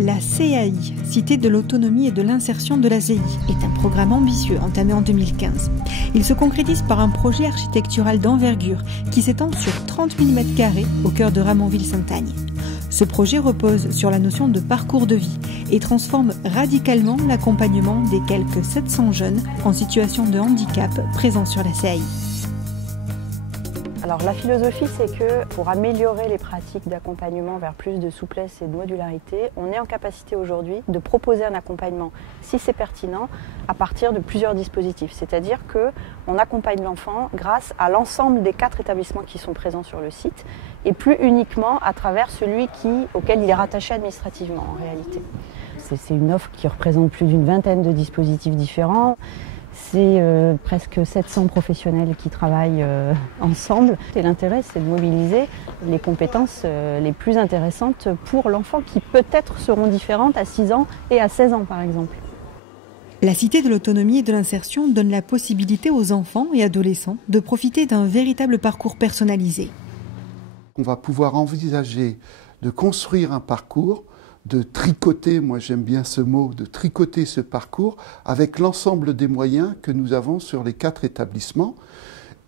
La CAI, Cité de l'autonomie et de l'insertion de la CI, est un programme ambitieux entamé en 2015. Il se concrétise par un projet architectural d'envergure qui s'étend sur 30 000 m² au cœur de Ramonville-Sainte-Agne. Ce projet repose sur la notion de parcours de vie et transforme radicalement l'accompagnement des quelques 700 jeunes en situation de handicap présents sur la CAI. Alors la philosophie, c'est que pour améliorer les pratiques d'accompagnement vers plus de souplesse et de modularité, on est en capacité aujourd'hui de proposer un accompagnement, si c'est pertinent, à partir de plusieurs dispositifs. C'est-à-dire qu'on accompagne l'enfant grâce à l'ensemble des 4 établissements qui sont présents sur le site et plus uniquement à travers celui auquel il est rattaché administrativement en réalité. C'est une offre qui représente plus d'une vingtaine de dispositifs différents. C'est presque 700 professionnels qui travaillent ensemble. Et l'intérêt, c'est de mobiliser les compétences les plus intéressantes pour l'enfant qui peut-être seront différentes à 6 ans et à 16 ans par exemple. La Cité de l'autonomie et de l'insertion donne la possibilité aux enfants et adolescents de profiter d'un véritable parcours personnalisé. On va pouvoir envisager de construire un parcours, de tricoter, moi j'aime bien ce mot, de tricoter ce parcours avec l'ensemble des moyens que nous avons sur les 4 établissements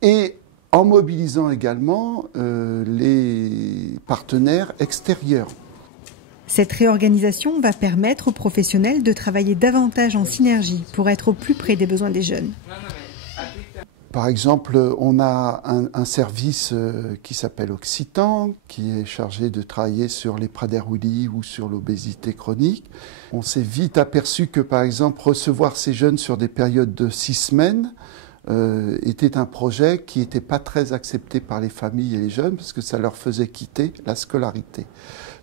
et en mobilisant également les partenaires extérieurs. Cette réorganisation va permettre aux professionnels de travailler davantage en synergie pour être au plus près des besoins des jeunes. Par exemple, on a un service qui s'appelle Occitan, qui est chargé de travailler sur les Prader-Willi ou sur l'obésité chronique. On s'est vite aperçu que, par exemple, recevoir ces jeunes sur des périodes de 6 semaines était un projet qui n'était pas très accepté par les familles et les jeunes parce que ça leur faisait quitter la scolarité.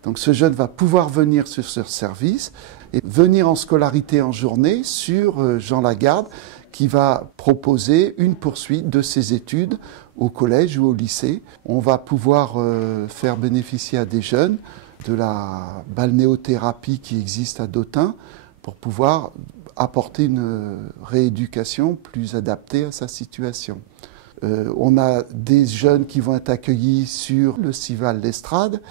Donc ce jeune va pouvoir venir sur ce service et venir en scolarité en journée sur Jean Lagarde, qui va proposer une poursuite de ses études au collège ou au lycée. On va pouvoir faire bénéficier à des jeunes de la balnéothérapie qui existe à Dautun pour pouvoir apporter une rééducation plus adaptée à sa situation. On a des jeunes qui vont être accueillis sur le Cival d'Estrade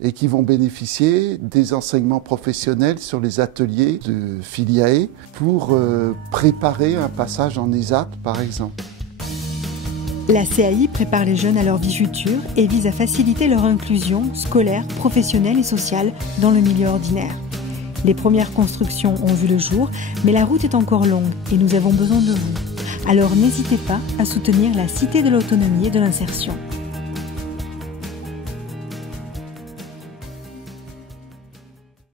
et qui vont bénéficier des enseignements professionnels sur les ateliers de Filiae pour préparer un passage en ESAT par exemple. La CAI prépare les jeunes à leur vie future et vise à faciliter leur inclusion scolaire, professionnelle et sociale dans le milieu ordinaire. Les premières constructions ont vu le jour, mais la route est encore longue et nous avons besoin de vous. Alors n'hésitez pas à soutenir la Cité de l'autonomie et de l'insertion.